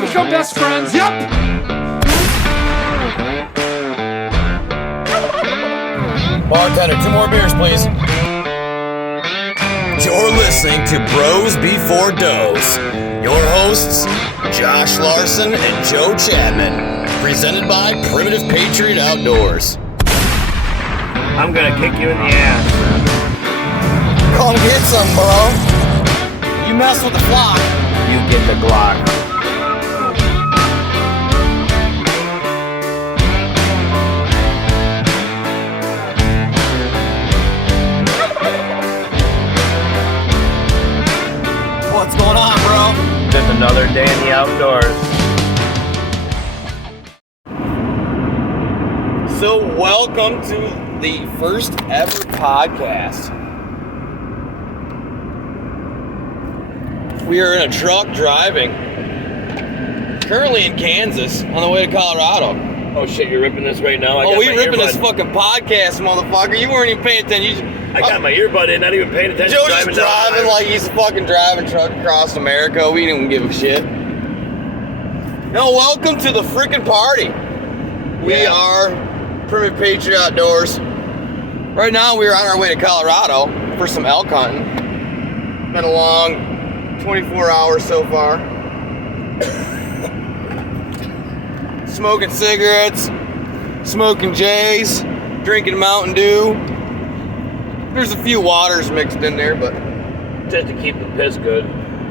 become best friends, yep! Bartender, 2 more beers, please. You're listening to Bros Before Does. Your hosts, Josh Larson and Joe Chapman. Presented by Primitive Patriot Outdoors. I'm gonna kick you in the ass. Come get some, bro. You mess with the flock. You get the Glock. What's going on, bro? Just another day in the outdoors. So, welcome to the first ever podcast. We are in a truck driving, currently in Kansas, on the way to Colorado. Oh shit, you're ripping this right now? We ripping this fucking podcast, motherfucker. You weren't even paying attention. I got my earbud in, not even paying attention. Joe's just driving like he's fucking driving truck across America. We didn't give a shit. No, welcome to the freaking party. We are Primitive Patriot Outdoors. Right now, we are on our way to Colorado for some elk hunting. Been a long 24 hours so far. Smoking cigarettes, smoking J's, drinking Mountain Dew. There's a few waters mixed in there, but just to keep the piss good.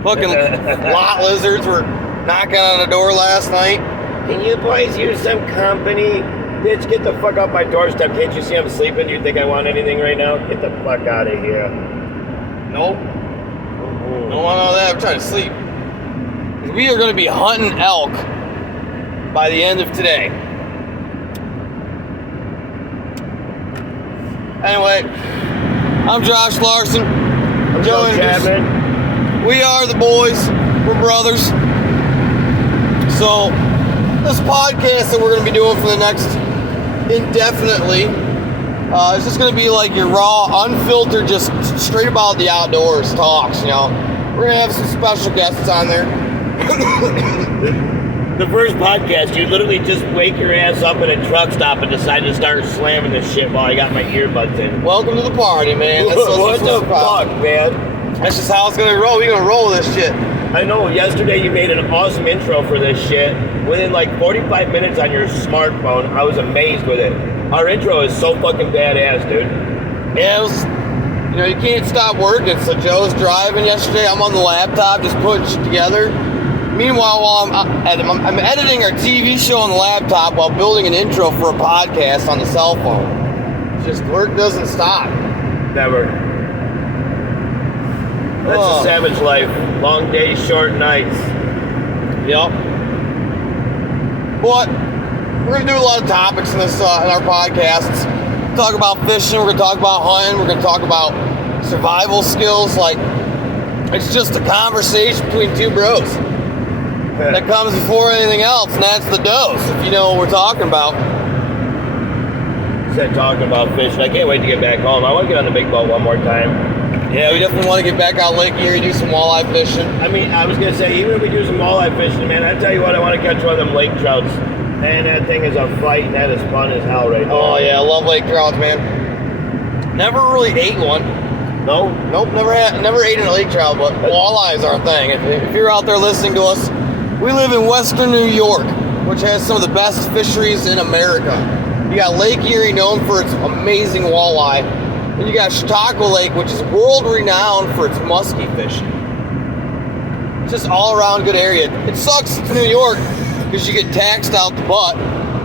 Fucking lot lizards were knocking on the door last night. Can you boys use some company? Bitch, get the fuck off my doorstep. Can't you see I'm sleeping? Do you think I want anything right now? Get the fuck out of here. Nope. Don't want all that. I'm trying to sleep. We are going to be hunting elk by the end of today. Anyway, I'm Josh Larson. I'm Joe Chapman. We are the boys. We're brothers. So, this podcast that we're going to be doing for the next indefinitely, it's just going to be like your raw, unfiltered, just straight about the outdoors talks, you know. We're going to have some special guests on there. The first podcast, you literally just wake your ass up at a truck stop and decide to start slamming this shit while I got my earbuds in. Welcome to the party, man. What the fuck, man? That's just how it's going to roll. We're going to roll this shit. I know, yesterday you made an awesome intro for this shit. Within like 45 minutes on your smartphone, I was amazed with it. Our intro is so fucking badass, dude. Yeah, it was, you know, you can't stop working. So Joe's driving yesterday. I'm on the laptop just putting shit together. Meanwhile, while I'm editing our TV show on the laptop while building an intro for a podcast on the cell phone. Just work doesn't stop. Never. That's a savage life. Long days, short nights. Yep. But we're going to do a lot of topics in this in our podcasts. Talk about fishing. We're going to talk about hunting. We're going to talk about survival skills. Like, it's just a conversation between two bros. That comes before anything else, and that's the dose, if you know what we're talking about. Said talking about fishing. I can't wait to get back home. I want to get on the big boat one more time. Yeah, we definitely want to get back out Lake Erie, do some walleye fishing. I mean, I was going to say, even if we do some walleye fishing, man, I tell you what, I want to catch one of them lake trouts. Man, that thing is a fight, and that is fun as hell right now. Oh, yeah, I love lake trouts, man. Never really ate one. No? Nope, never ate a lake trout, but walleyes are a thing. If you're out there listening to us, we live in Western New York, which has some of the best fisheries in America. You got Lake Erie, known for its amazing walleye. And you got Chautauqua Lake, which is world-renowned for its muskie fishing. It's just all-around good area. It sucks it's New York because you get taxed out the butt,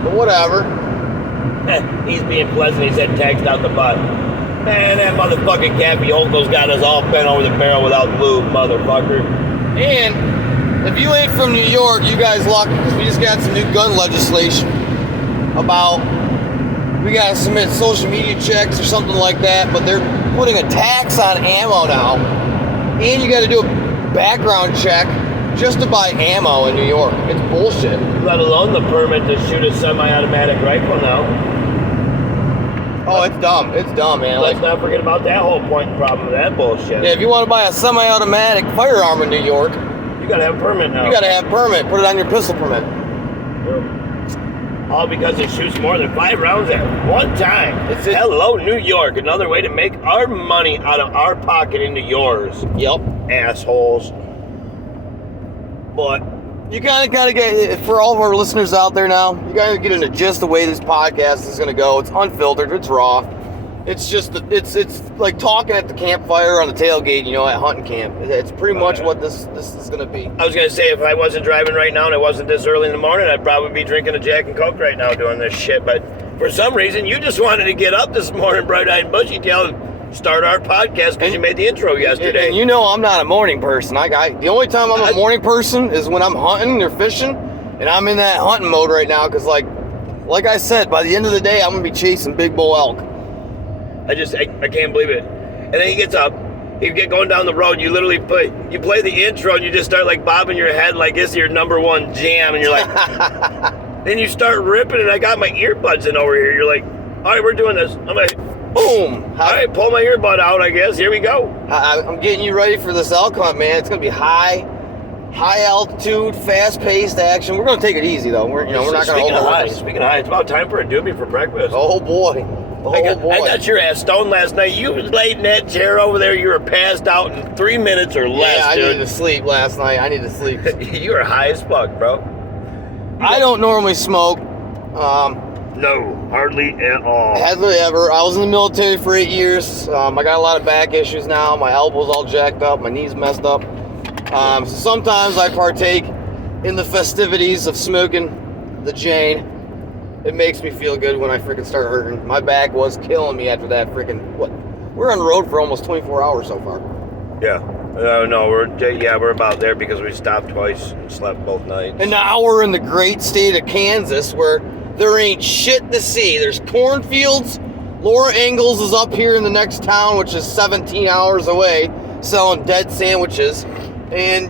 but whatever. He's being pleasant. He said taxed out the butt. Man, that motherfucking Cappy Hoko's got us all bent over the barrel without lube, motherfucker. And if you ain't from New York, you guys lucky, because we just got some new gun legislation about we gotta submit social media checks or something like that, but they're putting a tax on ammo now, and you gotta do a background check just to buy ammo in New York. It's bullshit. Let alone the permit to shoot a semi-automatic rifle now. Oh, it's dumb. It's dumb, man. Let's not forget about that whole point and problem of that bullshit. Yeah, if you want to buy a semi-automatic firearm in New York, You gotta have a permit now. You gotta have a permit. Put it on your pistol permit. All because it shoots more than 5 rounds at one time. Hello, New York. Another way to make our money out of our pocket into yours. Yep. Assholes. But you gotta get, for all of our listeners out there now, you gotta get into just the way this podcast is gonna go. It's unfiltered, it's raw. It's just, it's like talking at the campfire on the tailgate, you know, at hunting camp. It's pretty much what this is gonna be. I was gonna say, if I wasn't driving right now and it wasn't this early in the morning, I'd probably be drinking a Jack and Coke right now doing this shit. But for some reason, you just wanted to get up this morning, bright-eyed and bushy-tailed, and start our podcast because you made the intro yesterday. And you know I'm not a morning person. The only time I'm a morning person is when I'm hunting or fishing, and I'm in that hunting mode right now because, like I said, by the end of the day, I'm gonna be chasing big bull elk. I can't believe it. And then he gets up, you get going down the road, you literally play the intro and you just start like bobbing your head like it's your number one jam, and you're like, then you start ripping, and I got my earbuds in over here. You're like, all right, we're doing this. I'm like, boom. All right, pull my earbud out, I guess. Here we go. I'm getting you ready for this elk hunt, man. It's gonna be high altitude, fast-paced action. We're gonna take it easy though. We're not gonna overwork it. Speaking of high, it's about time for a doobie for breakfast. Oh boy. I got your ass stoned last night. You laid in that chair over there. You were passed out in 3 minutes or less, yeah, I dude. needed to sleep last night. I need to sleep. You were high as fuck, bro. I don't normally smoke. No, hardly at all. Hardly ever. I was in the military for 8 years. I got a lot of back issues now. My elbow's all jacked up. My knee's messed up. So sometimes I partake in the festivities of smoking the Jane. It makes me feel good when I freaking start hurting. My back was killing me after that freaking, we're on the road for almost 24 hours so far. Yeah. No, we're about there because we stopped twice and slept both nights. And now we're in the great state of Kansas where there ain't shit to see. There's cornfields. Laura Ingalls is up here in the next town, which is 17 hours away, selling dead sandwiches. And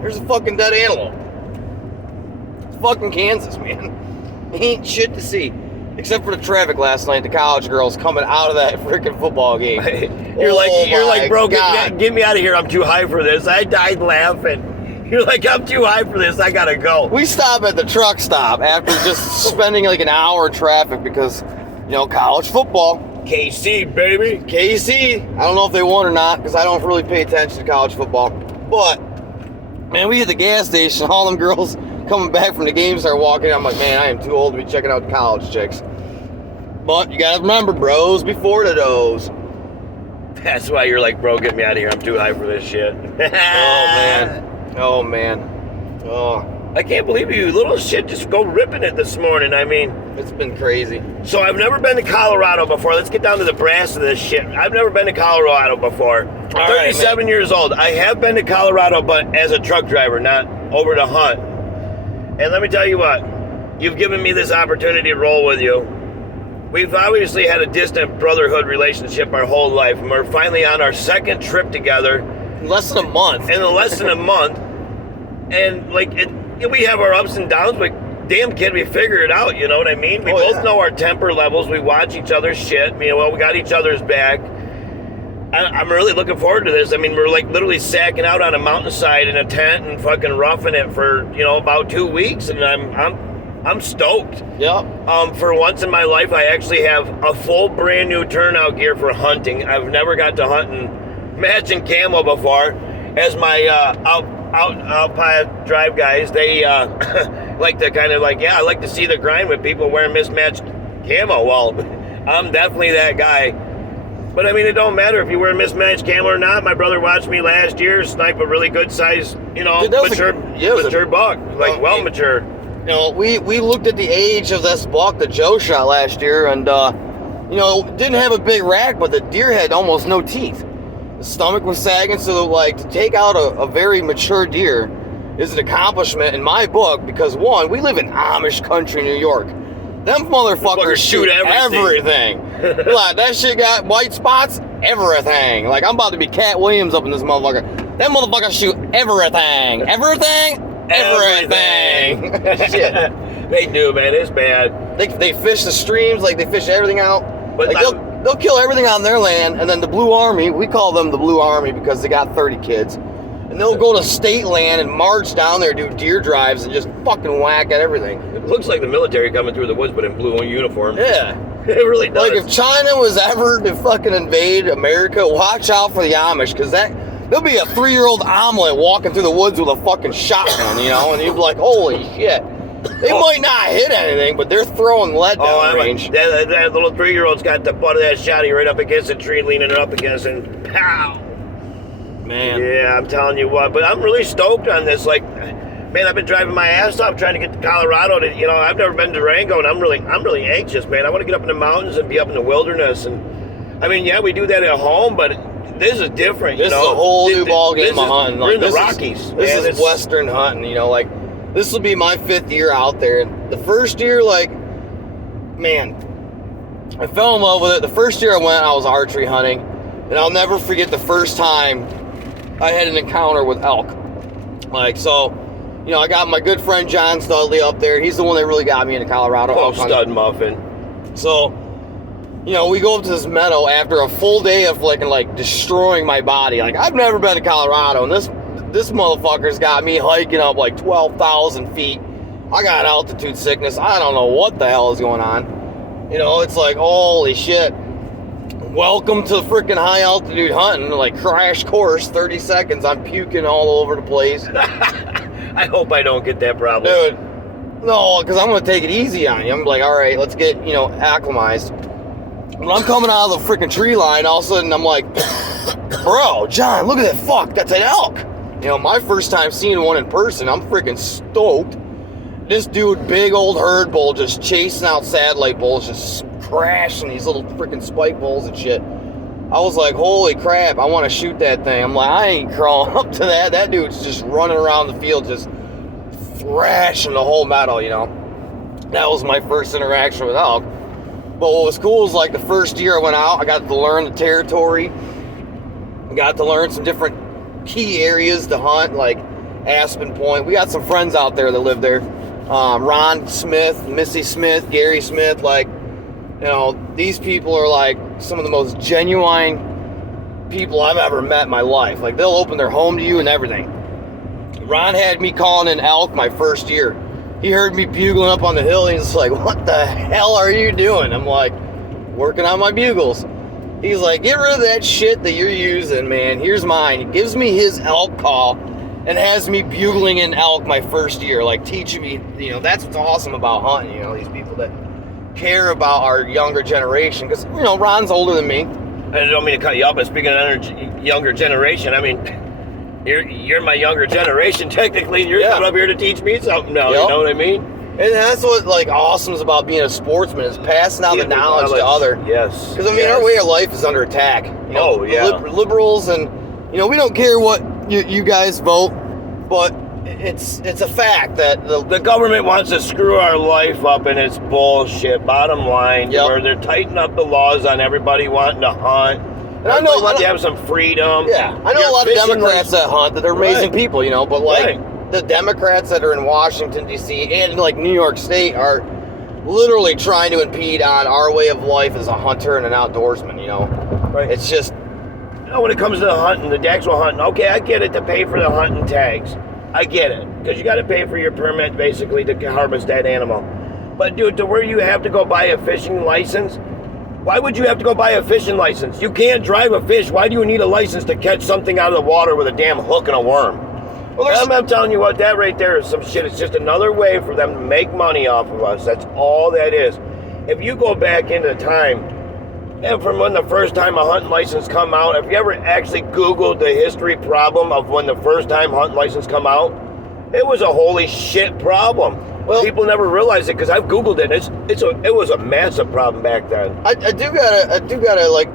there's a fucking dead antelope. It's fucking Kansas, man. Ain't shit to see. Except for the traffic last night, the college girls coming out of that freaking football game. You're like, bro, get me out of here. I'm too high for this. I died laughing. You're like, I'm too high for this. I gotta go. We stop at the truck stop after just spending like an hour in traffic because, college football. KC, baby. KC. I don't know if they won or not because I don't really pay attention to college football. But, man, we hit the gas station. All them girls coming back from the game start walking. I'm like, man, I am too old to be checking out the college chicks. But you gotta remember, bros before the does. That's why you're like, bro, get me out of here. I'm too high for this shit. Oh, man. Oh. I can't believe you little shit just go ripping it this morning. I mean, it's been crazy. So I've never been to Colorado before. Let's get down to the brass of this shit. I've never been to Colorado before. 37 years old. I have been to Colorado, but as a truck driver, not over to hunt. And let me tell you what, you've given me this opportunity to roll with you. We've obviously had a distant brotherhood relationship our whole life, and we're finally on our second trip together. In less than a month. In less than a month. And, we have our ups and downs, but damn kid, we figure it out, you know what I mean? We both know our temper levels. We watch each other's shit. We got each other's back. I'm really looking forward to this. I mean, we're literally sacking out on a mountainside in a tent and fucking roughing it for, about 2 weeks, and I'm stoked. Yeah. For once in my life, I actually have a full brand new turnout gear for hunting. I've never got to hunt in matching camo before. As my out drive guys, they like to kind of I like to see the grind with people wearing mismatched camo. Well, I'm definitely that guy. But I mean, it don't matter if you wear mismatched camo or not. My brother watched me last year snipe a really good size, mature buck, well mature. We looked at the age of this buck that Joe shot last year, and didn't have a big rack, but the deer had almost no teeth. The stomach was sagging, so to take out a very mature deer is an accomplishment in my book because one, we live in Amish country, New York. Them motherfuckers shoot everything. That shit got white spots, everything. I'm about to be Cat Williams up in this motherfucker. Them motherfuckers shoot everything. Everything. Shit. They do, man. It's bad. They fish the streams, they fish everything out. But they'll kill everything on their land, and then the Blue Army, we call them the Blue Army because they got 30 kids. And they'll go to state land and march down there, do deer drives, and just fucking whack at everything. It looks like the military coming through the woods, but in blue uniform. Yeah. It really does. Like, if China was ever to fucking invade America, watch out for the Amish, because there'll be a 3-year-old omelet walking through the woods with a fucking shotgun, you know, and you'd be like, holy shit. They might not hit anything, but they're throwing lead down range. That little 3-year-old's got the butt of that shotty right up against a tree, leaning it up against, and pow! Man. Yeah, I'm telling you what. But I'm really stoked on this. Like, man, I've been driving my ass off trying to get to Colorado. To, you know, I've never been to Durango, and I'm really anxious, man. I want to get up in the mountains and be up in the wilderness. And I mean, yeah, we do that at home, but this is different. This is a whole new ball game of hunting. We're in the Rockies. This is Western hunting. You know, like, this will be my 5th year out there. And the first year, like, man, I fell in love with it. The first year I went, I was archery hunting, and I'll never forget the first time I had an encounter with elk. Like, so, you know, I got my good friend John Studley up there. He's the one that really got me into Colorado. Oh, stud muffin. So, you know, we go up to this meadow after a full day of like destroying my body. Like, I've never been to Colorado, and this motherfucker's got me hiking up like 12,000 feet. I got altitude sickness. I don't know what the hell is going on. You know, it's like, holy shit. Welcome to freaking high altitude hunting, like crash course, 30 seconds, I'm puking all over the place. I hope I don't get that problem. Dude, no, because I'm going to take it easy on you. I'm like, all right, let's get, you know, acclimatized. When I'm coming out of the freaking tree line, all of a sudden I'm like, bro, John, look at that fuck, that's an elk. You know, my first time seeing one in person, I'm freaking stoked. This dude, big old herd bull, just chasing out satellite bulls, just crashing these little freaking spike bulls and shit. I was like, holy crap, I want to shoot that thing. I'm like, I ain't crawling up to that. That dude's just running around the field, just thrashing the whole meadow, you know. That was my first interaction with elk. But what was cool is, like, the first year I went out, I got to learn the territory. I got to learn some different key areas to hunt, like Aspen Point. We got some friends out there that live there. Ron Smith, Missy Smith, Gary Smith, like, you know, these people are like some of the most genuine people I've ever met in my life. Like, they'll open their home to you and everything. Ron had me calling in elk my first year. He heard me bugling up on the hill, and he's like, what the hell are you doing? I'm like, working on my bugles. He's like, get rid of that shit that you're using, man. Here's mine. He gives me his elk call and has me bugling in elk my first year, like teaching me, you know, that's what's awesome about hunting, you know, these people that care about our younger generation, because, you know, Ron's older than me. I don't mean to cut you off, but speaking of younger generation, I mean, you're my younger generation technically, and you're coming up here to teach me something now, you know what I mean? And that's what, like, awesome is about being a sportsman, is passing down the knowledge to others. Yes. Because, I mean, our way of life is under attack. You know, liberals, and, you know, we don't care what you guys vote, but it's a fact that the government wants to screw our life up, and it's bullshit, bottom line, where they're tightening up the laws on everybody wanting to hunt. And I know to have some freedom. Yeah, I know a lot of Democrats that hunt, that they're amazing people, you know, but, like, the Democrats that are in Washington, D.C., and, like, New York State are literally trying to impede on our way of life as a hunter and an outdoorsman, you know? Right. It's just... You know, when it comes to the hunting, the actual hunting, okay, I get it, to pay for the hunting tags. I get it, because you got to pay for your permit, basically, to harvest that animal. But, dude, to where you have to go buy a fishing license, why would you have to go buy a fishing license? You can't drive a fish. Why do you need a license to catch something out of the water with a damn hook and a worm? Well, I'm telling you what, that right there is some shit. It's just another way for them to make money off of us. That's all that is. If you go back into time, and from when the first time a hunting license come out, have you ever actually Googled the history problem of when the first time hunting license come out? It was a holy shit problem. Well, people never realized it, because I've Googled it. It was a massive problem back then. I do gotta like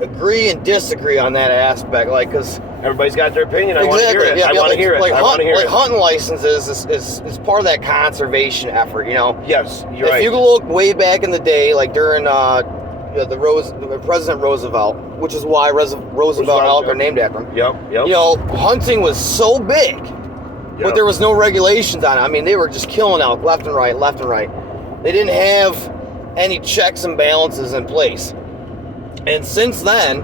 agree and disagree on that aspect, like, because everybody's got their opinion. I want to hear it. I want to hear it. I want to hear it. Like, hunting licenses is part of that conservation effort, you know. Yes, you're right. If you look way back in the day, like during President Roosevelt, which is why Roosevelt elk are named after him. Yep. You know, hunting was so big, but there was no regulations on it. I mean, they were just killing elk left and right. They didn't have any checks and balances in place. And since then,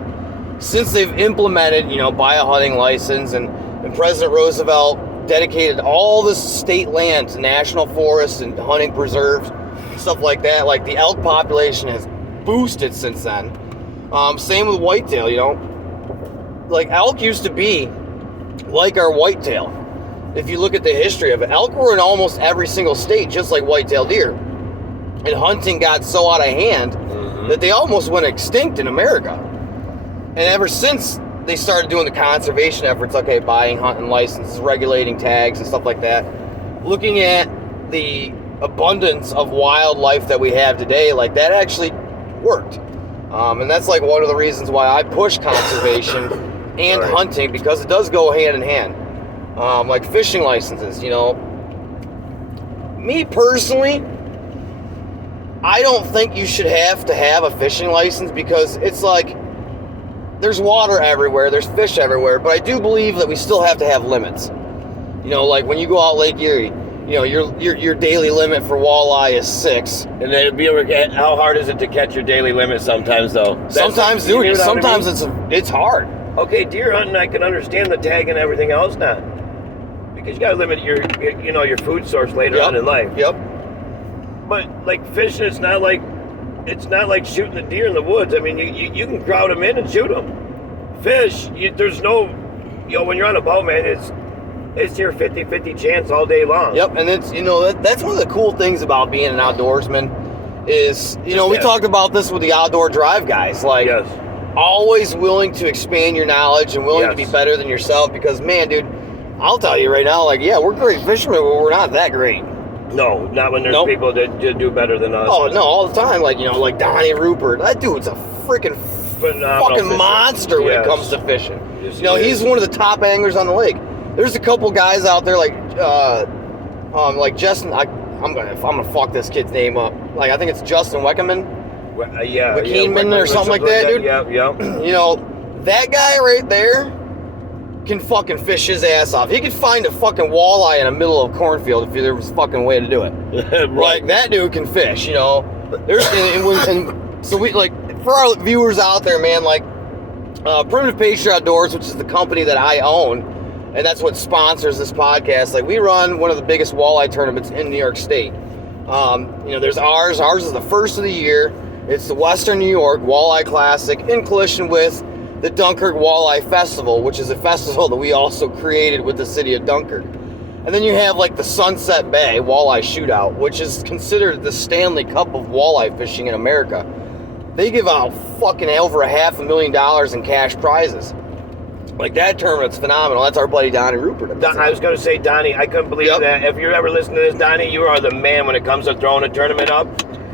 since they've implemented, you know, buy a hunting license and and President Roosevelt dedicated all this state land to national forests and hunting preserves and stuff like that. Like, the elk population has boosted since then. Same with whitetail, you know. Like, elk used to be like our whitetail. If you look at the history of it, elk were in almost every single state, just like whitetail deer. And hunting got so out of hand that they almost went extinct in America. And ever since they started doing the conservation efforts, okay, buying hunting licenses, regulating tags and stuff like that, looking at the abundance of wildlife that we have today, like, that actually worked. And that's like one of the reasons why I push conservation and hunting, because it does go hand in hand. Like fishing licenses, you know. Me personally, I don't think you should have to have a fishing license, because it's like, there's water everywhere, there's fish everywhere, but I do believe that we still have to have limits. You know, like when you go out Lake Erie, you know, your daily limit for walleye is 6. And then how hard is it to catch your daily limit sometimes, though? Sometimes, dude, sometimes it's hard. Okay, deer hunting, I can understand the tag and everything else now, because you gotta limit your food source later on in life. Yep. But like fishing, it's not like shooting the deer in the woods. I mean, you can crowd them in and shoot them. Fish, there's no, you know, when you're on a boat, man, it's your 50-50 chance all day long. Yep, and it's, you know, that's one of the cool things about being an outdoorsman is, you know, we talked about this with the outdoor drive guys, like, always willing to expand your knowledge and willing to be better than yourself, because, man, dude, I'll tell you right now, like, yeah, we're great fishermen, but we're not that great. No, not when there's people that do better than us. Oh, no, all the time. Like, you know, like Donnie Rupert. That dude's a freaking fucking monster when it comes to fishing. Yes, you know, he's one of the top anglers on the lake. There's a couple guys out there like Justin. I'm gonna fuck this kid's name up. Like, I think it's Justin Weckerman. Weckerman or something like that, dude. Yeah. You know, that guy right there can fucking fish his ass off. He could find a fucking walleye in the middle of a cornfield if there was a fucking way to do it. Like, that dude can fish, you know. There's and so we, like, for our viewers out there, man, like, Primitive Patriot Outdoors, which is the company that I own, and that's what sponsors this podcast. Like, we run one of the biggest walleye tournaments in New York State. You know, there's ours. Ours is the first of the year. It's the Western New York Walleye Classic in collision with the Dunkirk Walleye Festival, which is a festival that we also created with the city of Dunkirk. And then you have, like, the Sunset Bay Walleye Shootout, which is considered the Stanley Cup of walleye fishing in America. They give out fucking over $500,000 in cash prizes. Like, that tournament's phenomenal. That's our buddy Donnie Rupert. I was going to say, Donnie, I couldn't believe that. If you're ever listening to this, Donnie, you are the man when it comes to throwing a tournament up.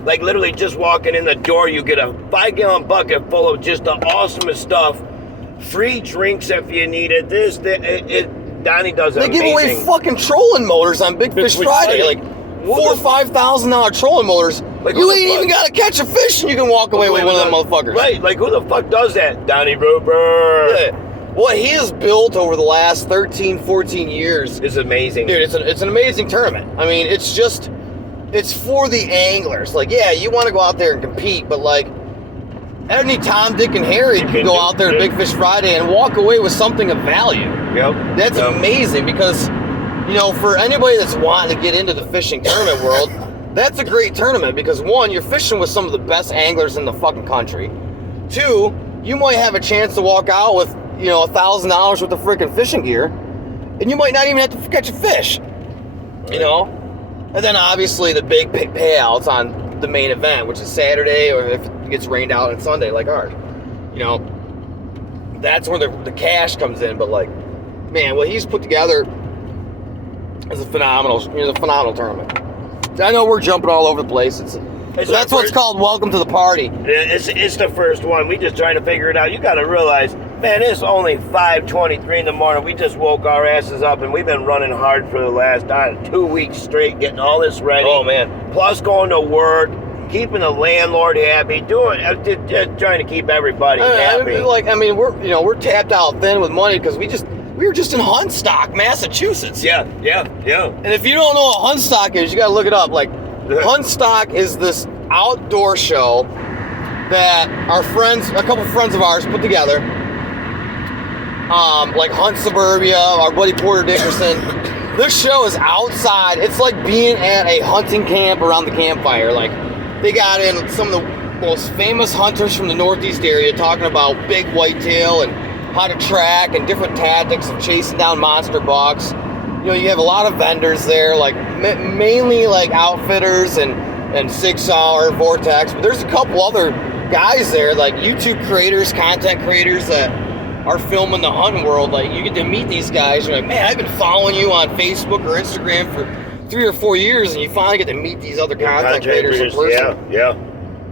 Like, literally just walking in the door, you get a 5-gallon bucket full of just the awesomest stuff. Free drinks if you need it. Donnie does it. They give away fucking trolling motors on Big Fish Friday. Like, $4,000 or $5,000 trolling motors. Like, you ain't even got to catch a fish and you can walk away with one of them motherfuckers. Right, like, who the fuck does that? Donnie Rupert. Yeah. What he has built over the last 13, 14 years is amazing. Dude, it's an amazing tournament. I mean, it's for the anglers. Like, yeah, you want to go out there and compete, but, like, any Tom, Dick, and Harry can go out there to Big Fish Friday and walk away with something of value. Yep. That's amazing, because, you know, for anybody that's wanting to get into the fishing tournament world, that's a great tournament, because, one, you're fishing with some of the best anglers in the fucking country. Two, you might have a chance to walk out with, you know, $1,000 worth of freaking fishing gear, and you might not even have to catch a fish, you know? And then obviously the big payouts on the main event, which is Saturday, or if it gets rained out on Sunday like ours, you know, that's where the cash comes in. But, like, man, what he's put together is a phenomenal tournament. I know we're jumping all over the place. That's what's called welcome to the party. It's the first one. We just trying to figure it out. You got to realize, man, it's only 5:23 in the morning. We just woke our asses up, and we've been running hard for the last 2 weeks straight, getting all this ready. Oh, man. Plus going to work, keeping the landlord happy, just trying to keep everybody happy. We're tapped out thin with money because we were just in Huntstock, Massachusetts. Yeah. And if you don't know what Huntstock is, you got to look it up. Like, Huntstock is this outdoor show that a couple friends of ours put together. like Hunt Suburbia, our buddy Porter Dickerson. This show is outside. It's like being at a hunting camp around the campfire. Like, they got in some of the most famous hunters from the Northeast area talking about big whitetail and how to track and different tactics of chasing down monster bucks. You know, you have a lot of vendors there, like mainly like outfitters and 6 Hour, Vortex, but there's a couple other guys there, like YouTube creators, content creators that are filming the hunting world. Like, you get to meet these guys. You're like, man, I've been following you on Facebook or Instagram for 3 or 4 years, and you finally get to meet these other content creators in person. Yeah.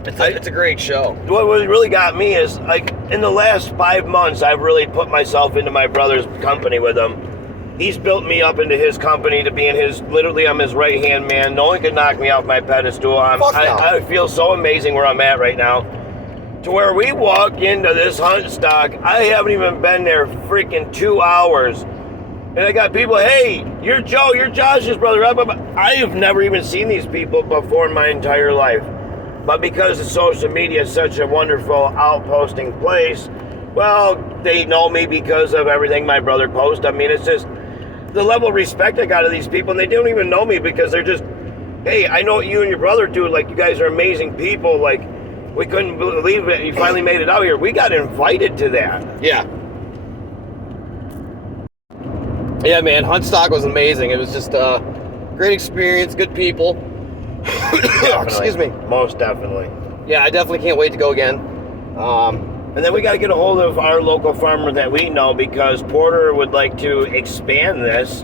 It's a great show. What really got me is, like, in the last 5 months, I've really put myself into my brother's company with him. He's built me up into his company to being literally, I'm his right-hand man. No one can knock me off my pedestal. I feel so amazing where I'm at right now. To where we walk into this hunt stock, I haven't even been there freaking 2 hours. And I got people, hey, you're Joe, you're Josh's brother. I have never even seen these people before in my entire life. But because social media is such a wonderful outposting place, well, they know me because of everything my brother posts. I mean, it's just the level of respect I got of these people, and they don't even know me because they're just, hey, I know what you and your brother do. Like, you guys are amazing people. Like, we couldn't believe it. You finally made it out here. We got invited to that. Yeah. Yeah, man. Hunt stock was amazing. It was just a great experience. Good people. Excuse me. Most definitely. Yeah, I definitely can't wait to go again. And then we got to get a hold of our local farmer that we know, because Porter would like to expand this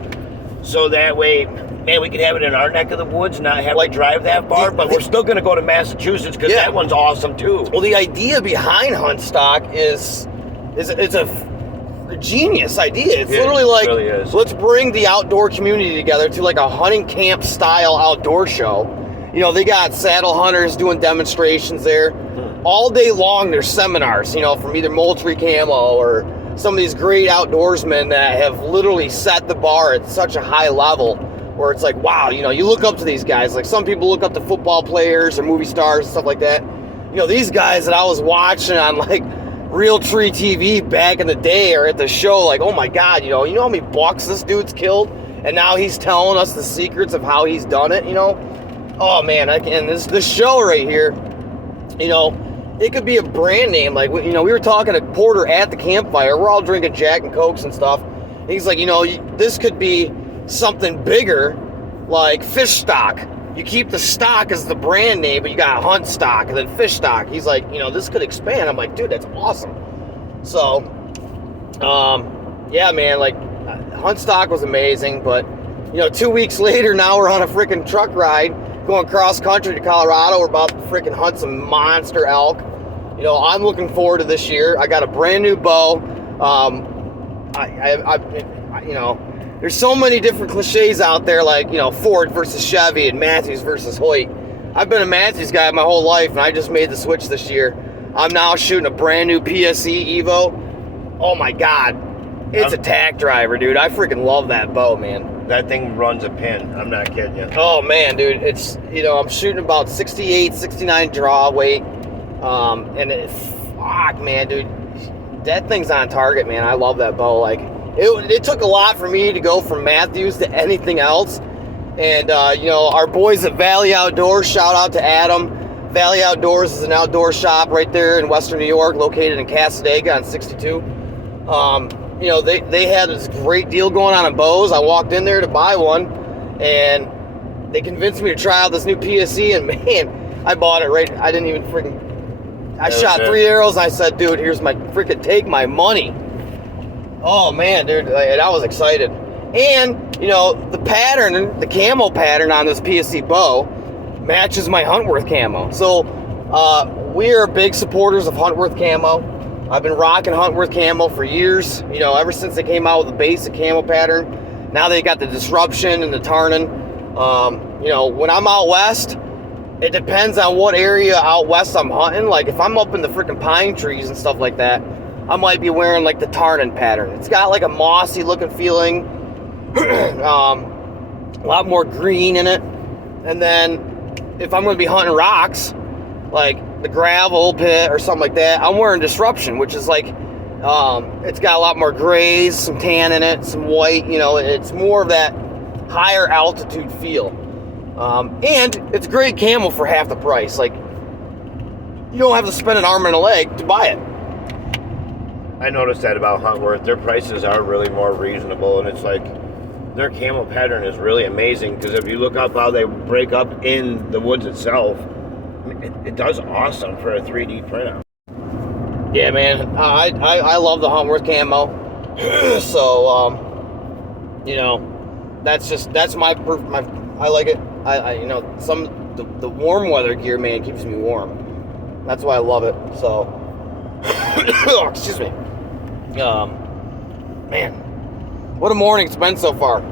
so that way, man, we could have it in our neck of the woods, not have to drive that far, but we're still going to go to Massachusetts because that one's awesome too. Well, the idea behind Hunt Stock is it's a genius idea. It's literally like, really is. Let's bring the outdoor community together to like a hunting camp style outdoor show. You know, they got saddle hunters doing demonstrations there. All day long, there's seminars, you know, from either Moultrie Camo or some of these great outdoorsmen that have literally set the bar at such a high level where it's like, wow, you know, you look up to these guys. Like, some people look up to football players or movie stars and stuff like that. You know, these guys that I was watching on like Real Tree TV back in the day are at the show, like, oh my God, you know how many bucks this dude's killed? And now he's telling us the secrets of how he's done it, you know? Oh man, and this show right here, you know, it could be a brand name. Like, you know, we were talking to Porter at the campfire. We're all drinking Jack and Cokes and stuff. And he's like, you know, this could be something bigger, like fish stock. You keep the stock as the brand name, but you got hunt stock and then fish stock. He's like, you know, this could expand. I'm like, dude, that's awesome. So, yeah, man, like, hunt stock was amazing. But, you know, 2 weeks later, now we're on a freaking truck ride going cross country to Colorado. We're about to freaking hunt some monster elk. You know, I'm looking forward to this year. I got a brand new bow. You know, there's so many different cliches out there, like, you know, Ford versus Chevy and Matthews versus Hoyt. I've been a Matthews guy my whole life, and I just made the switch this year. I'm now shooting a brand new PSE Evo. Oh my God, it's a tack driver, dude. I freaking love that bow, man. That thing runs a pin. I'm not kidding you. Oh man, dude, it's, you know, I'm shooting about 68, 69 draw weight, and fuck, man, dude, that thing's on target, man. I love that bow. Like, it took a lot for me to go from Matthews to anything else, and you know, our boys at Valley Outdoors, shout out to Adam. Valley Outdoors is an outdoor shop right there in Western New York, located in Cassadaga on 62. You know, they had this great deal going on bows. I walked in there to buy one, and they convinced me to try out this new PSE, and man, I bought it right. I didn't even freaking, I shot 3 arrows, and I said, dude, here's my freaking, take my money. Oh man, dude, and I was excited. And, you know, the pattern, the camo pattern on this PSE bow matches my Huntworth camo. So, we are big supporters of Huntworth camo. I've been rocking Huntworth camo for years, you know, ever since they came out with the basic camo pattern. Now they got the disruption and the tarnin. You know, when I'm out west, it depends on what area out west I'm hunting. Like, if I'm up in the freaking pine trees and stuff like that, I might be wearing like the tarnin pattern. It's got like a mossy looking feeling, a lot more green in it. And then if I'm going to be hunting rocks, like the gravel pit or something like that, I'm wearing disruption, which is like It's got a lot more grays, some tan in it, some white. You know, it's more of that higher altitude feel. And it's great camo for half the price. Like, you don't have to spend an arm and a leg to buy it. I noticed that about Huntworth. Their prices are really more reasonable, and it's like their camo pattern is really amazing, because if you look up how they break up in the woods itself, it does awesome for a 3D printout. Yeah, man, I love the Huntworth camo. So, you know, that's my I like it. I you know, the warm weather gear, man, keeps me warm. That's why I love it. So, excuse me. Man, what a morning it's been so far.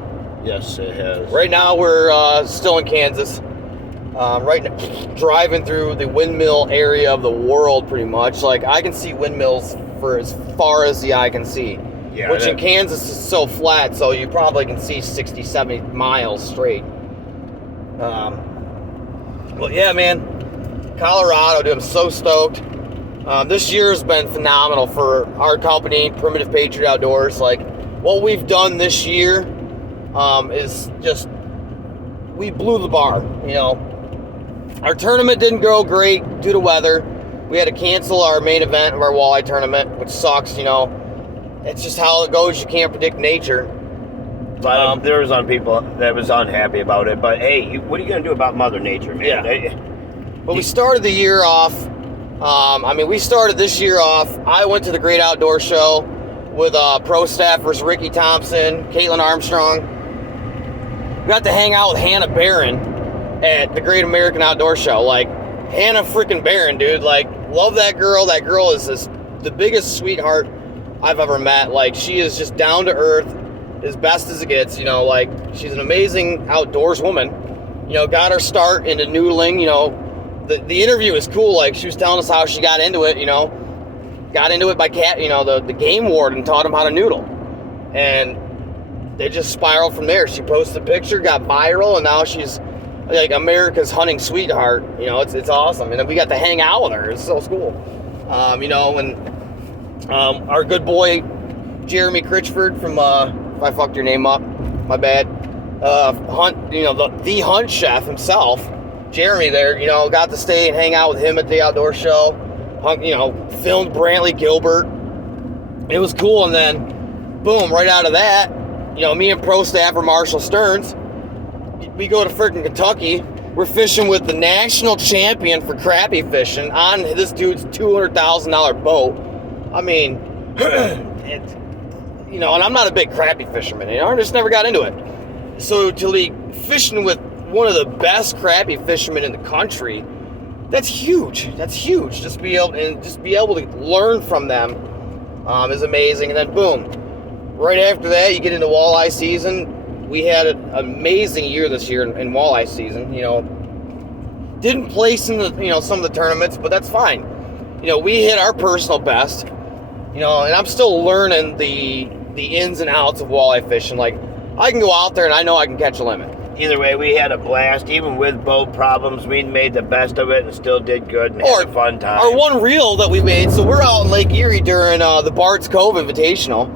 Yes, it has. Right now we're still in Kansas. Right now, driving through the windmill area of the world, pretty much. Like, I can see windmills for as far as the eye can see. Yeah, which in Kansas is so flat, so you probably can see 60, 70 miles straight. Well, yeah, man. Colorado, dude, I'm so stoked. This year's been phenomenal for our company, Primitive Patriot Outdoors. Like, what we've done this year is just, we blew the bar, you know. Our tournament didn't go great due to weather. We had to cancel our main event of our walleye tournament, which sucks, you know. It's just how it goes. You can't predict nature. But there was some people that was unhappy about it. But hey, what are you gonna do about Mother Nature, man? Yeah. But we started the year off. We started this year off. I went to the Great Outdoor Show with pro staffers Ricky Thompson, Caitlin Armstrong. We got to hang out with Hannah Barron at the Great American Outdoor Show. Like, Hannah freaking Barron, dude. Like, love that girl. That girl is the biggest sweetheart I've ever met. Like, she is just down to earth, as best as it gets. You know, like, she's an amazing outdoors woman. You know, got her start into noodling. You know, the interview is cool. Like, she was telling us how she got into it. You know, got into it by the game warden taught him how to noodle, and they just spiraled from there. She posted a picture, got viral, and now she's like America's hunting sweetheart. You know, it's awesome, and then we got to hang out with her. It's so cool. You know, and our good boy Jeremy Critchford from if I fucked your name up, my bad. Hunt, you know, the hunt chef himself, Jeremy. There, you know, got to stay and hang out with him at the outdoor show. You know, filmed Brantley Gilbert. It was cool, and then boom, right out of that, you know, me and pro staffer Marshall Stearns, we go to freaking Kentucky. We're fishing with the national champion for crappie fishing on this dude's $200,000 boat. I mean, it's, you know, and I'm not a big crappie fisherman. You know, I just never got into it. So to be fishing with one of the best crappie fishermen in the country, that's huge. That's huge. Just be able to learn from them is amazing. And then boom, right after that, you get into walleye season. We had an amazing year this year in walleye season. You know, didn't place in some of the tournaments, but that's fine. You know, we hit our personal best. You know, and I'm still learning the ins and outs of walleye fishing. Like, I can go out there and I know I can catch a limit. Either way, we had a blast. Even with boat problems, we made the best of it and still did good and had a fun time. Our one reel that we made, so we're out in Lake Erie during the Bard's Cove Invitational,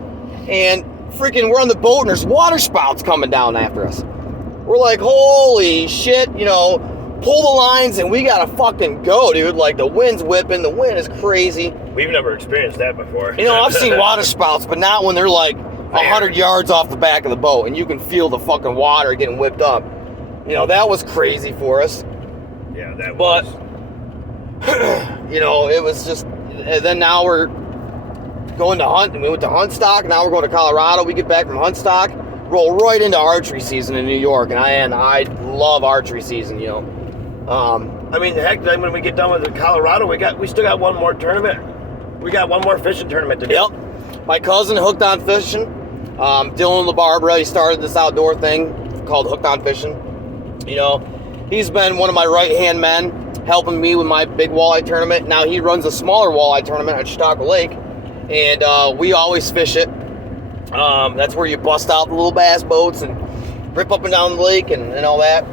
and freaking we're on the boat and there's water spouts coming down after us. We're like, holy shit, you know, pull the lines and we gotta fucking go, dude. Like, the wind's whipping, the wind is crazy. We've never experienced that before. You know, I've seen water spouts, but not when they're like 100 yards off the back of the boat and you can feel the fucking water getting whipped up. You know, that was crazy for us. Yeah, that was. But, you know, it was just, and then now we're going to hunt, and we went to Huntstock, now we're going to Colorado. We get back from Huntstock, roll right into archery season in New York, and I love archery season, you know. I mean, heck, then when we get done with the Colorado, we still got one more tournament. We got one more fishing tournament to do. Yep. My cousin, Hooked on Fishing, Dylan LaBarbera, he started this outdoor thing called Hooked on Fishing. You know, he's been one of my right-hand men, helping me with my big walleye tournament. Now he runs a smaller walleye tournament at Chautauqua Lake, and we always fish it. That's where you bust out the little bass boats and rip up and down the lake and all that.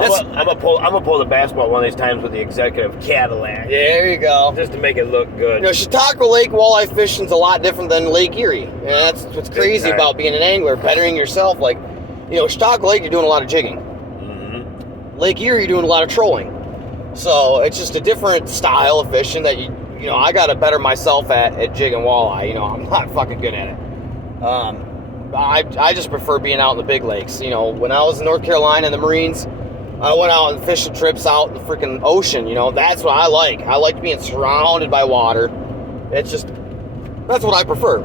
I'm gonna pull the basketball one of these times with the executive Cadillac. Yeah, there you go. Just to make it look good. Chautauqua Lake walleye fishing's a lot different than Lake Erie. And that's what's crazy about being an angler, bettering yourself. Like, Chautauqua Lake, you're doing a lot of jigging. Mm-hmm. Lake Erie, you're doing a lot of trolling. So it's just a different style of fishing that I got to better myself at jigging walleye. I'm not fucking good at it. I just prefer being out in the big lakes. When I was in North Carolina in the Marines, I went out on fishing trips out in the freaking ocean. That's what I like. I like being surrounded by water. That's what I prefer.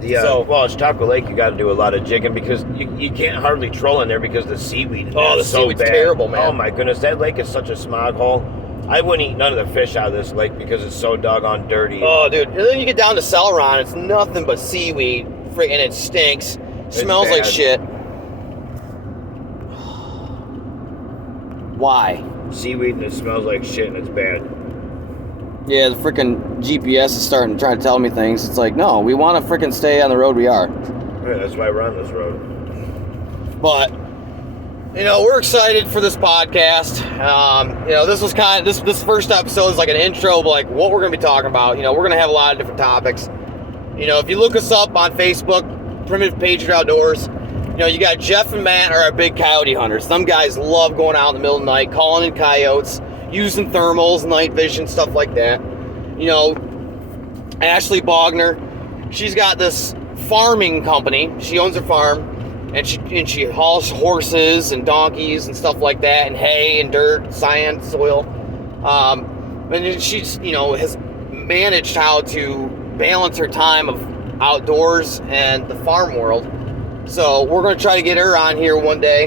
Well, Chautauqua Lake, you got to do a lot of jigging because you can't hardly troll in there because the seaweed the is so seaweed's bad. Terrible, man. Oh my goodness, that lake is such a smog hole. I wouldn't eat none of the fish out of this lake because it's so doggone dirty. Oh, dude. And then you get down to Celeron, it's nothing but seaweed, and it stinks. Smells like shit. Why? Seaweed and it smells like shit and it's bad. Yeah, the freaking GPS is starting to try to tell me things. It's like, no, we want to freaking stay on the road we are. Yeah, that's why we're on this road. But, we're excited for this podcast. This was this first episode is like an intro of like what we're going to be talking about. We're going to have a lot of different topics. If you look us up on Facebook, Primitive Patriot Outdoors, you got Jeff and Matt are our big coyote hunters. Some guys love going out in the middle of the night, calling in coyotes, using thermals, night vision, stuff like that. Ashley Bogner, she's got this farming company. She owns a farm, and she hauls horses and donkeys and stuff like that, and hay and dirt, sand, soil. And she's, has managed how to balance her time of outdoors and the farm world. So we're going to try to get her on here one day.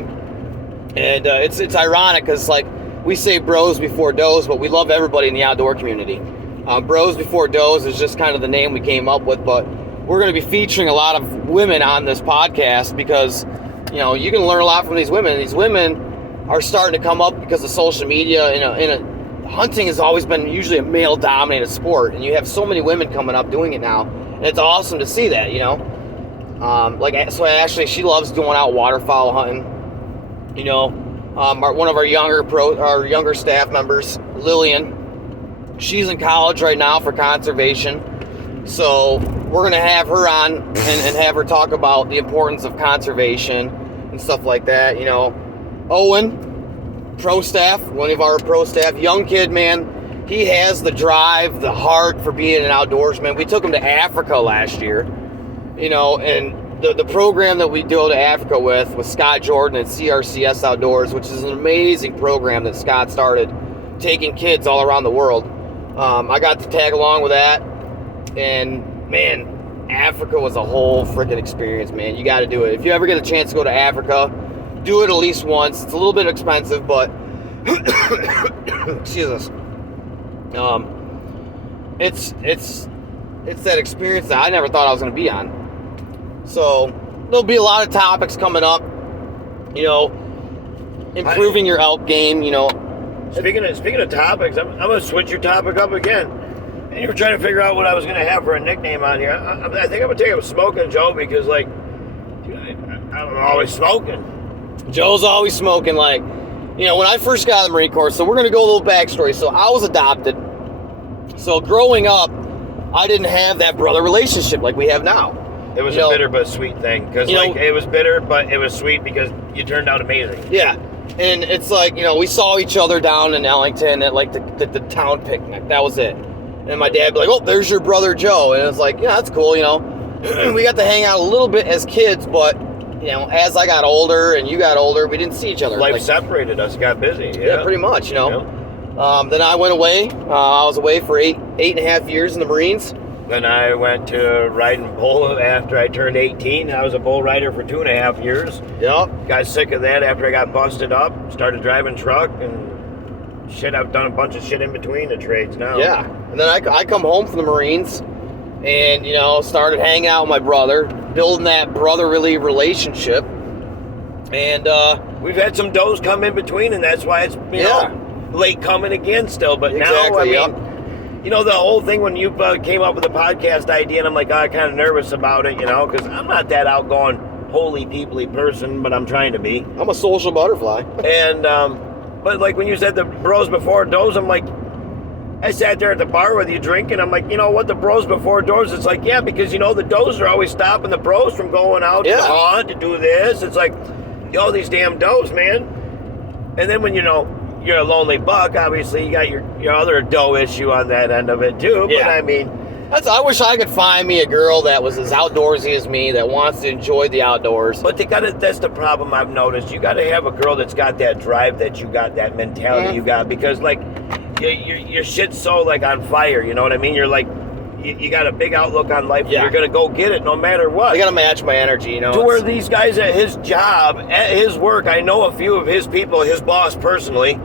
And it's ironic because, like, we say bros before does, but we love everybody in the outdoor community. Bros before does is just kind of the name we came up with, but we're going to be featuring a lot of women on this podcast because, you can learn a lot from these women. These women are starting to come up because of social media. Hunting has always been usually a male-dominated sport, and you have so many women coming up doing it now, and it's awesome to see that, So Ashley, she loves going out waterfowl hunting. One of our younger staff members, Lillian, she's in college right now for conservation. So we're going to have her on and have her talk about the importance of conservation and stuff like that. Owen, pro staff, one of our pro staff, young kid, man. He has the drive, the heart for being an outdoorsman. We took him to Africa last year, and the program that we go to Africa with Scott Jordan at CRCS Outdoors, which is an amazing program that Scott started, taking kids all around the world. I got to tag along with that, and man, Africa was a whole freaking experience, man. You got to do it. If you ever get a chance to go to Africa, do it at least once. It's a little bit expensive, but excuse us. It's that experience that I never thought I was going to be on. So there'll be a lot of topics coming up. Improving your elk game. Speaking of topics, I'm going to switch your topic up again. And you were trying to figure out what I was going to have for a nickname on here. I think I'm going to take up Smoking Joe because, like, I'm always smoking. Joe's always smoking. Like, when I first got out of the Marine Corps, so we're going to go a little backstory. So I was adopted. So growing up, I didn't have that brother relationship like we have now. It was a bitter but sweet thing because, it was bitter, but it was sweet because you turned out amazing. Yeah. And it's like, we saw each other down in Ellington at, like, the town picnic. That was it. And my dad would be like, oh, there's your brother Joe. And it's like, yeah, that's cool, We got to hang out a little bit as kids, but, as I got older and you got older, we didn't see each other. Life separated us, got busy. Yeah, pretty much, Then I went away. I was away for eight and a half years in the Marines. Then I went to riding bull after I turned 18. I was a bull rider for 2.5 years. Yep. Got sick of that after I got busted up. Started driving truck and shit. I've done a bunch of shit in between the trades now. Yeah. And then I come home from the Marines and, started hanging out with my brother, building that brotherly relationship. And we've had some does come in between, and that's why it's, late coming again still. But exactly, now, the whole thing when you came up with the podcast idea, and I'm like, I'm kind of nervous about it, because I'm not that outgoing holy peoply person, but I'm trying to be. I'm a social butterfly. And but like when you said the bros before doors, I'm like, I sat there at the bar with you drinking. I'm like, you know what, the bros before doors? It's like, yeah, because you know the does are always stopping the bros from going out to hunt, to do this. It's like, yo, these damn does, man. And then when you know you're a lonely buck, obviously you got your other doe issue on that end of it too. But I mean, I wish I could find me a girl that was as outdoorsy as me, that wants to enjoy the outdoors. But that's the problem I've noticed. You got to have a girl that's got that drive, that you got, that mentality you got, because like your shit's so like on fire. You know what I mean? You're like, you got a big outlook on life. And you're gonna go get it no matter what. I gotta match my energy, you know. To where these guys at his job, at his work, I know a few of his people, his boss personally,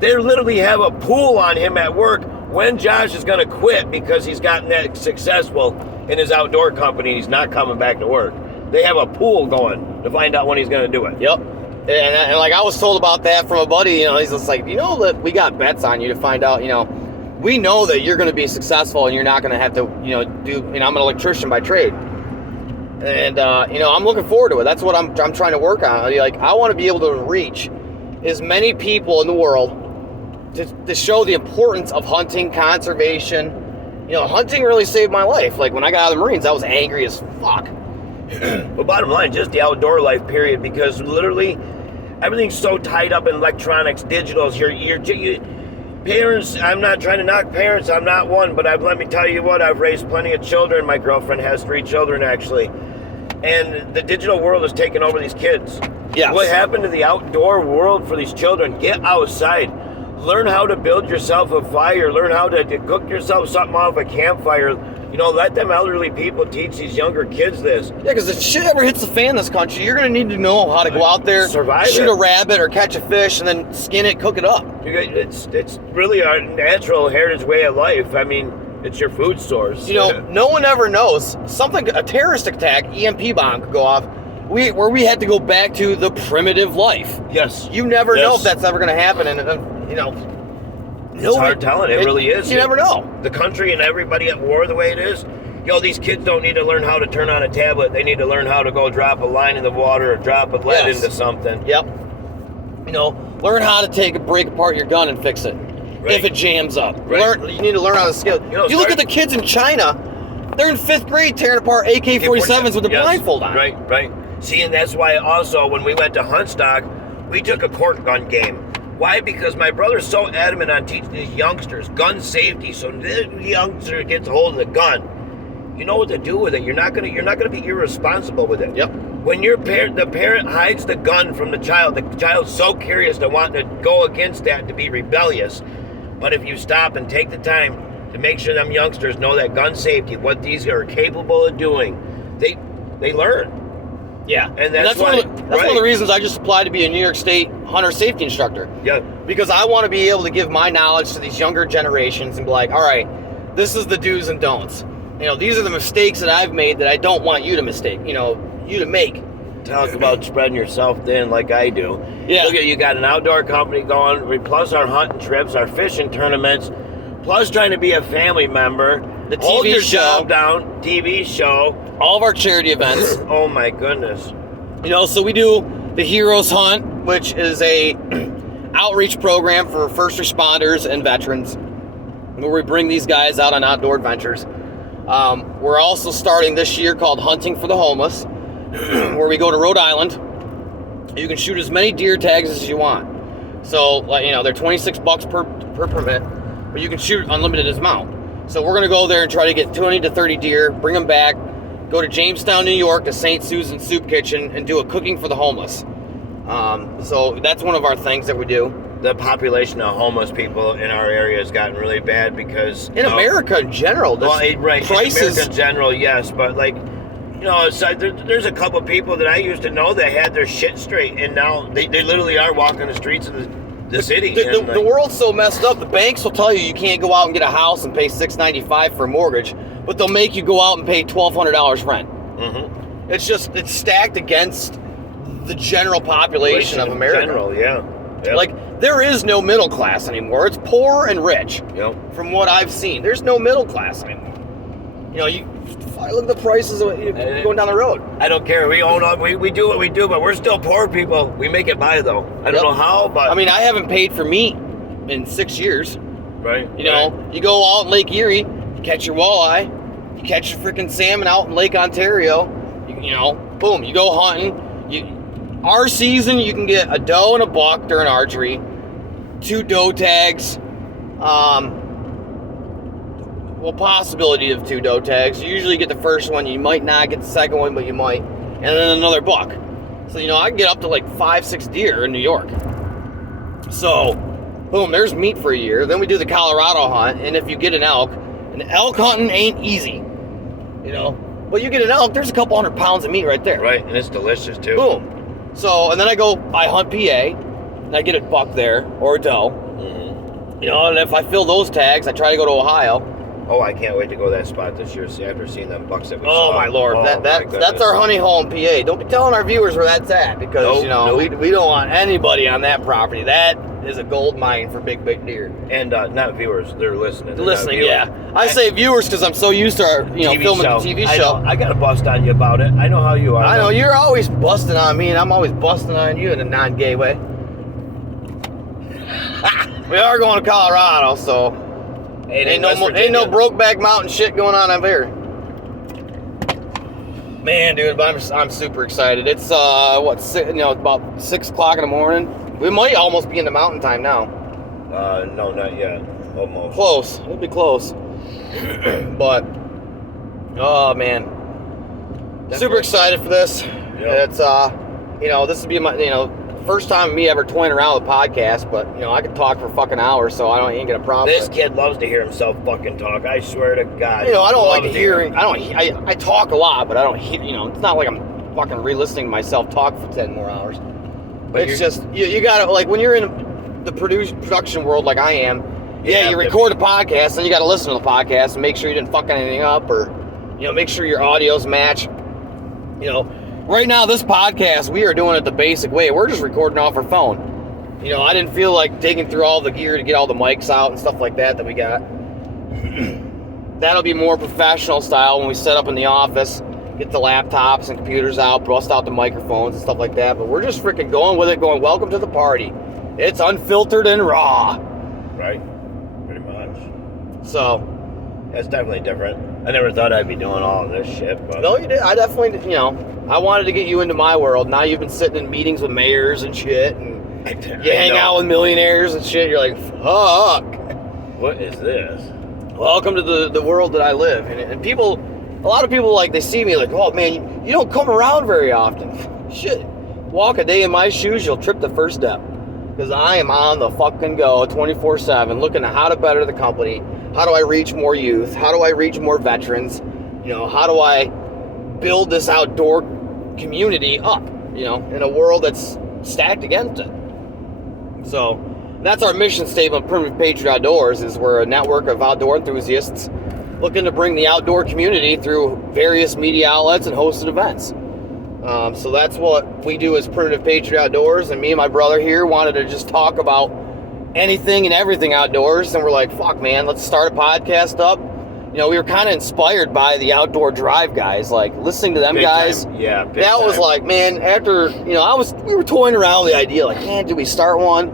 they literally have a pool on him at work when Josh is going to quit because he's gotten that successful in his outdoor company. He's not coming back to work. They have a pool going to find out when he's going to do it. Yep. And like I was told about that from a buddy, you know, he's just like, you know, that we got bets on you to find out, you know, we know that you're going to be successful and you're not going to have to, you know, I'm an electrician by trade. And, you know, I'm looking forward to it. That's what I'm trying to work on. Like, I want to be able to reach as many people in the world to show the importance of hunting, conservation. You know, hunting really saved my life. Like, when I got out of the Marines, I was angry as fuck. But bottom line, just the outdoor life, period, because literally everything's so tied up in electronics, digitals. Your parents, I'm not trying to knock parents, I'm not one, but let me tell you what, I've raised plenty of children. My girlfriend has 3 children, actually. And the digital world has taken over these kids. Yes. What happened to the outdoor world for these children? Get outside. Learn how to build yourself a fire. Learn how to cook yourself something off a campfire. You know, let them elderly people teach these younger kids this. Yeah, because if shit ever hits the fan in this country, you're going to need to know how to go out there, shoot a rabbit or catch a fish, and then skin it, cook it up. It's really our natural heritage way of life. I mean, it's your food source. You know, no one ever knows. A terrorist attack, EMP bomb could go off, where we had to go back to the primitive life. Yes. You never know if that's ever going to happen, and you know, it's hard telling. It really is. You never know. The country and everybody at war the way it is. Yo, these kids don't need to learn how to turn on a tablet. They need to learn how to go drop a line in the water or drop a lead into something. Yep. You know, learn how to break apart your gun and fix it if it jams up. Right. You need to learn how to skill. You look at the kids in China. They're in 5th grade tearing apart AK-47s with a blindfold on. Right. See, and that's why also when we went to Huntstock, we took a cork gun game. Why? Because my brother's so adamant on teaching these youngsters gun safety. So the youngster gets a hold of the gun, you know what to do with it. You're not gonna be irresponsible with it. Yep. When the parent hides the gun from the child's so curious to want to go against that, to be rebellious. But if you stop and take the time to make sure them youngsters know that gun safety, what these are capable of doing, they learn. Yeah, and that's one of the reasons I just applied to be a New York State hunter safety instructor. Yeah. Because I want to be able to give my knowledge to these younger generations and be like, all right, this is the do's and don'ts. You know, these are the mistakes that I've made that I don't want you to make. Talk about spreading yourself thin like I do. Yeah. Look at you, got an outdoor company going, plus our hunting trips, our fishing tournaments, plus trying to be a family member. The TV Hold your show. job down, TV show. All of our charity events. Oh my goodness. You know, so we do the Heroes Hunt, which is a outreach program for first responders and veterans, where we bring these guys out on outdoor adventures. We're also starting this year called Hunting for the Homeless, where we go to Rhode Island. You can shoot as many deer tags as you want. So, you know, they're $26 per permit, but you can shoot unlimited amount. So we're going to go there and try to get 20 to 30 deer, bring them back, go to Jamestown, New York, to St. Susan's Soup Kitchen, and do a cooking for the homeless. So that's one of our things that we do. The population of homeless people in our area has gotten really bad because... In America in general. Right. Prices, in America in general, yes. But, like, you know, there's a couple people that I used to know that had their shit straight, and now they literally are walking the streets of the city. The world's so messed up. The banks will tell you can't go out and get a house and pay $695 for a mortgage, but they'll make you go out and pay $1,200 rent. Mm-hmm. It's stacked against the general population of America. In general, yeah. Yep. Like, there is no middle class anymore. It's poor and rich. Yep. From what I've seen, there's no middle class anymore. You know, you look at the prices of going down the road. I don't care. We own up. We do what we do, but we're still poor people. We make it by though. I don't know how, but I mean, I haven't paid for meat in 6 years. Right. You know, you go out in Lake Erie, you catch your walleye, you catch your freaking salmon out in Lake Ontario. You know, boom, you go hunting. Our season, you can get a doe and a buck during archery, 2 doe tags. Well, possibility of 2 doe tags. You usually get the first one. You might not get the second one, but you might. And then another buck. So, you know, I can get up to like 5-6 deer in New York. So, boom, there's meat for a year. Then we do the Colorado hunt. And if you get an elk hunting ain't easy. You know? But you get an elk, there's a couple 100 pounds of meat right there. Right, and it's delicious too. Boom. So, and then I hunt PA. And I get a buck there or a doe. Mm-hmm. You know, and if I fill those tags, I try to go to Ohio. Oh, I can't wait to go to that spot this year after seeing them bucks that we saw. Oh my lord, that's our honey hole in PA. Don't be telling our viewers where that's at because we don't want anybody on that property. That is a gold mine for big deer. And not viewers, they're listening. They're listening, yeah. I say viewers because I'm so used to our TV filming show. the TV show. I got to bust on you about it. I know how you are. I know you're always busting on me, and I'm always busting on you in a non-gay way. We are going to Colorado, so. Ain't no Brokeback Mountain shit going on up here. Man, dude, but I'm super excited. It's about 6 o'clock in the morning. We might almost be in the mountain time now. No, not yet. Almost. Close. It'll be close. But oh man, definitely. Super excited for this. Yep. It's this will be my first time me ever toying around with a podcast, but I can talk for fucking hours, so I ain't get a problem. This kid loves to hear himself fucking talk. I swear to God. I don't like to hear. I talk a lot, but I don't hear. It's not like I'm fucking re-listening to myself talk for 10 more hours. But it's just you gotta, like, when you're in the production world like I am. Yeah, you record a podcast and you gotta listen to the podcast and make sure you didn't fuck anything up, or make sure your audios match. Right now, this podcast, we are doing it the basic way. We're just recording off our phone. I didn't feel like digging through all the gear to get all the mics out and stuff like that we got. That'll be more professional style when we set up in the office, get the laptops and computers out, bust out the microphones and stuff like that. But we're just freaking going with it, going, welcome to the party. It's unfiltered and raw. Right. Pretty much. So. That's definitely different. I never thought I'd be doing all of this shit. But. No, you did. I definitely, I wanted to get you into my world. Now you've been sitting in meetings with mayors and shit, and you hang out with millionaires and shit. You're like, fuck. What is this? Welcome to the world that I live. And people, a lot of people, like, they see me like, oh man, you don't come around very often. Shit. Walk a day in my shoes, you'll trip the first step. Because I am on the fucking go 24/7, looking at how to better the company. How do I reach more youth? How do I reach more veterans? How do I build this outdoor community up, in a world that's stacked against it? So that's our mission statement, Primitive Patriot Outdoors, is we're a network of outdoor enthusiasts looking to bring the outdoor community through various media outlets and hosted events. So that's what we do as Primitive Patriot Outdoors, and me and my brother here wanted to just talk about anything and everything outdoors, and we're like, fuck man, let's start a podcast up. We were kind of inspired by the Outdoor Drive guys, like listening to them big guys. Time. Yeah, big that time. Was like, man, after we were toying around with the idea, like, man, do we start one?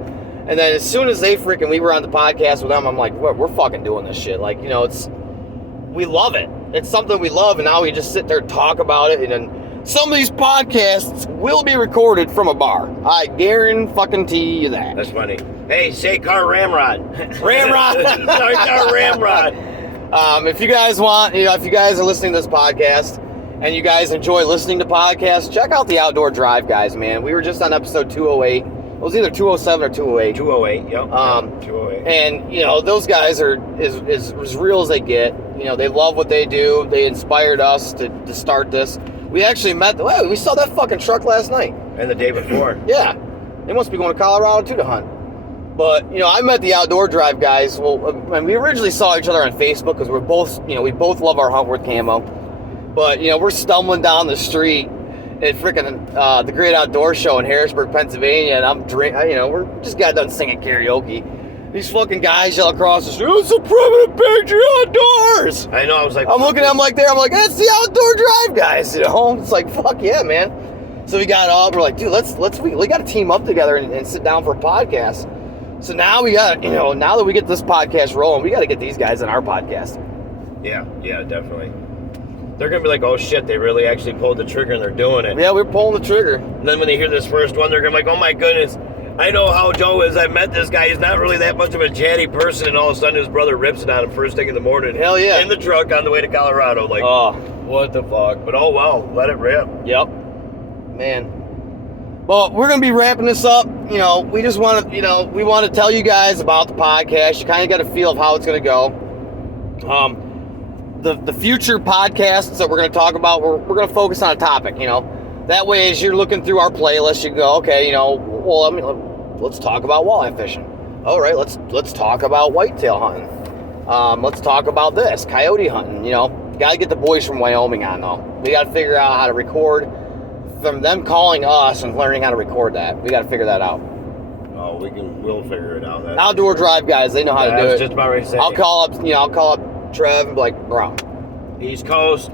And then as soon as we were on the podcast with them, I'm like, we're fucking doing this shit. Like, we love it. It's something we love, and now we just sit there and talk about it, and then some of these podcasts will be recorded from a bar. I guarantee you that. That's funny. Hey, say car ramrod. Ramrod. Sorry, car ramrod. If you guys want, if you guys are listening to this podcast and you guys enjoy listening to podcasts, check out the Outdoor Drive guys, man. We were just on episode 208. It was either 207 or 208. 208, yep. 208. And, those guys are as real as they get. They love what they do. They inspired us to start this. We actually we saw that fucking truck last night. And the day before. Yeah. They must be going to Colorado too to hunt. But, I met the Outdoor Drive guys. Well, and we originally saw each other on Facebook because we're both, we both love our Huntworth camo. But, we're stumbling down the street at freaking the Great Outdoor Show in Harrisburg, Pennsylvania, and I'm we're just got done singing karaoke. These fucking guys yell across the street, it's the Primitive Patriot Outdoors! I know, I was like... I'm looking at them like that's the Outdoor Drive guys, you know? It's like, fuck yeah, man. So we got up, we're like, dude, we got to team up together and sit down for a podcast. So now we got, now that we get this podcast rolling, we got to get these guys on our podcast. Yeah, definitely. They're going to be like, oh shit, they really actually pulled the trigger and they're doing it. Yeah, we're pulling the trigger. And then when they hear this first one, they're going to be like, oh my goodness, I know how Joe is. I met this guy. He's not really that much of a chatty person. And all of a sudden his brother rips it on him first thing in the morning. Hell yeah. In the truck on the way to Colorado. Like, oh, what the fuck? But oh well, let it rip. Yep. Man. Well, we're going to be wrapping this up. We just want to, we want to tell you guys about the podcast. You kind of got a feel of how it's going to go. The future podcasts that we're going to talk about, we're going to focus on a topic, That way, as you're looking through our playlist, you can go, okay, let's talk about walleye fishing. All right, let's talk about whitetail hunting. Let's talk about this, coyote hunting, Got to get the boys from Wyoming on, though. We got to figure out how to record. From them calling us and learning how to record that, we got to figure that out. Oh, we'll figure it out. Outdoor Drive guys, they know how to do it. I was just about ready to say. I'll call up Trev and be like, bro, East Coast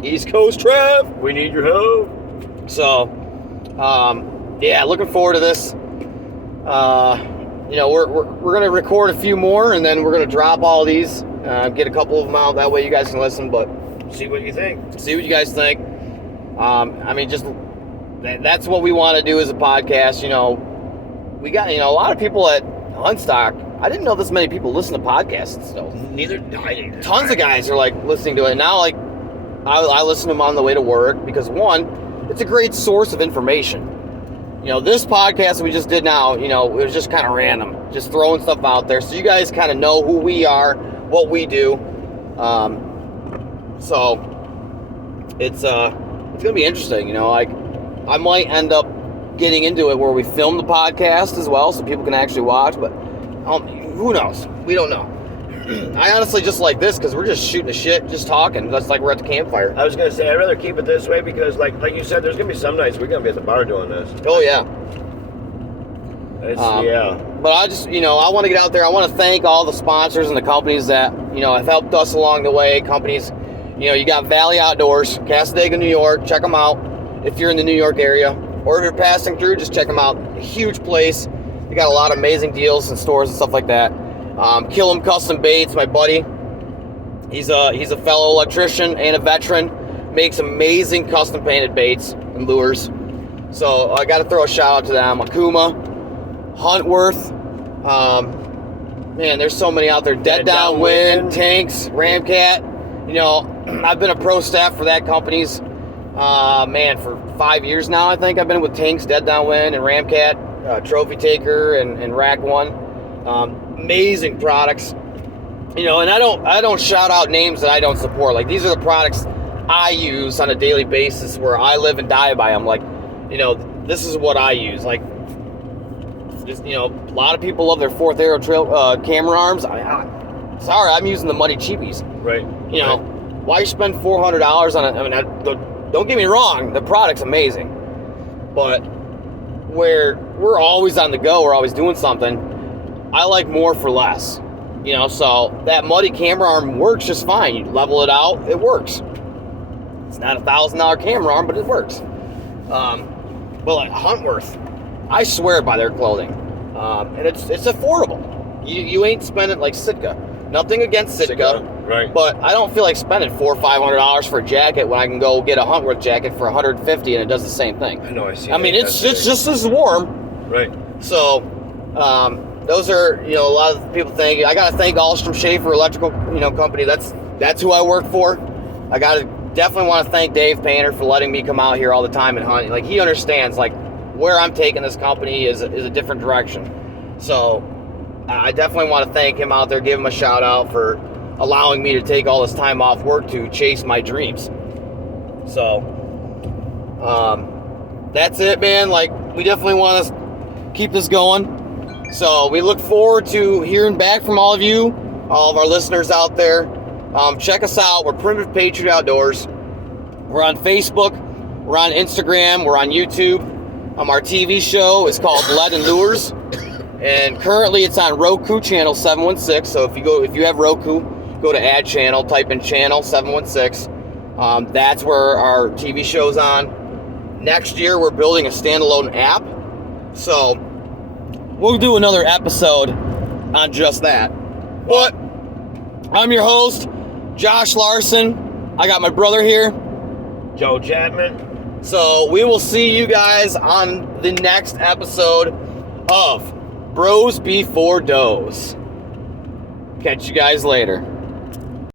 Trev, we need your help. So, looking forward to this. We're gonna record a few more, and then we're gonna drop all these, get a couple of them out. That way, you guys can listen. But see what you think. See what you guys think. That's what we want to do as a podcast. We got a lot of people at Huntstock. I didn't know this many people listen to podcasts still. Neither did I. Tons of guys are like listening to it now. Like I listen to them on the way to work because one, it's a great source of information. This podcast that we just did now, it was just kind of random, just throwing stuff out there so you guys kind of know who we are, what we do. So it's gonna be interesting. I might end up getting into it where we film the podcast as well so people can actually watch, but who knows? We don't know. I honestly just like this because we're just shooting the shit, just talking. That's like we're at the campfire. I was going to say, I'd rather keep it this way because like you said, there's going to be some nights we're going to be at the bar doing this. Oh, yeah. Yeah. But I just, I want to get out there. I want to thank all the sponsors and the companies that, have helped us along the way. Companies, you got Valley Outdoors, Casadega, New York. Check them out if you're in the New York area. Or if you're passing through, just check them out. A huge place. They got a lot of amazing deals and stores and stuff like that. Kill 'em Custom Baits, my buddy. He's a fellow electrician and a veteran. Makes amazing custom painted baits and lures. So I got to throw a shout out to them. Akuma, Huntworth. Man, there's so many out there. Dead Downwind, Tanks, Ramcat. I've been a pro staff for that company's. For 5 years now, I think I've been with Tanks, Dead Downwind, and Ramcat, Trophy Taker, and Rack One. Amazing products, and I don't shout out names that I don't support. Like, these are the products I use on a daily basis where I live and die by them. Like, this is what I use. Like, just, a lot of people love their Fourth Arrow Trail camera arms. Sorry, I'm using the Muddy Cheapies. Right. Why spend $400 on it? Don't get me wrong, the product's amazing, but where we're always on the go, we're always doing something. I like more for less, so that Muddy camera arm works just fine. You level it out, it works. It's not a $1,000 camera arm, but it works. But like Huntworth, I swear by their clothing, and it's affordable. You ain't spending like Sitka. Nothing against Sitka, right? But I don't feel like spending $400 or $500 for a jacket when I can go get a Huntworth jacket for $150 and it does the same thing. I know. I see. It's just as warm, right? So, those are a lot of people think. I got to thank Alstrom Schaefer Electrical Company. That's who I work for. I definitely want to thank Dave Painter for letting me come out here all the time and hunt. Like, he understands like where I'm taking this company is a different direction. So I definitely want to thank him out there, give him a shout out for allowing me to take all this time off work to chase my dreams. So, that's it, man. Like, we definitely want to keep this going. So we look forward to hearing back from all of you, all of our listeners out there. Check us out. We're Primitive Patriot Outdoors. We're on Facebook. We're on Instagram. We're on YouTube. Our TV show is called Lead and Lures. And currently it's on Roku channel 716. So if you have Roku, go to add channel, type in channel 716. That's where our TV show's on. Next year we're building a standalone app. So we'll do another episode on just that. But I'm your host, Josh Larson. I got my brother here, Joe Chapman. So we will see you guys on the next episode of Bros Before Does. Catch you guys later.